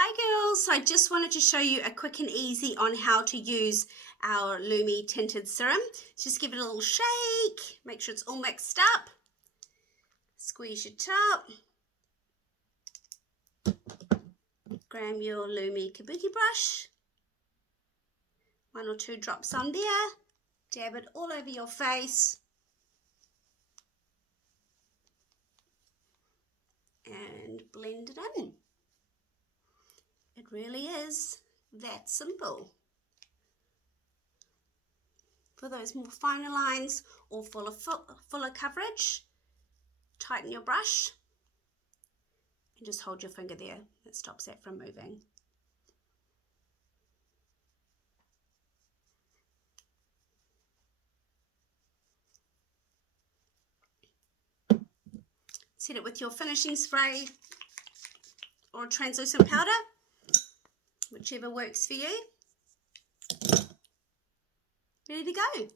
Hi girls, so I just wanted to show you a quick and easy on how to use our Lumi Tinted Serum. Just give it a little shake, make sure it's all mixed up, squeeze your top, grab your Lumi kabuki brush, 1 or 2 drops on there, dab it all over your face, and blend it in. It really is that simple. For those more finer lines or fuller coverage, tighten your brush and just hold your finger there. That stops that from moving. Set it with your finishing spray or translucent powder, whichever works for you. Ready to go.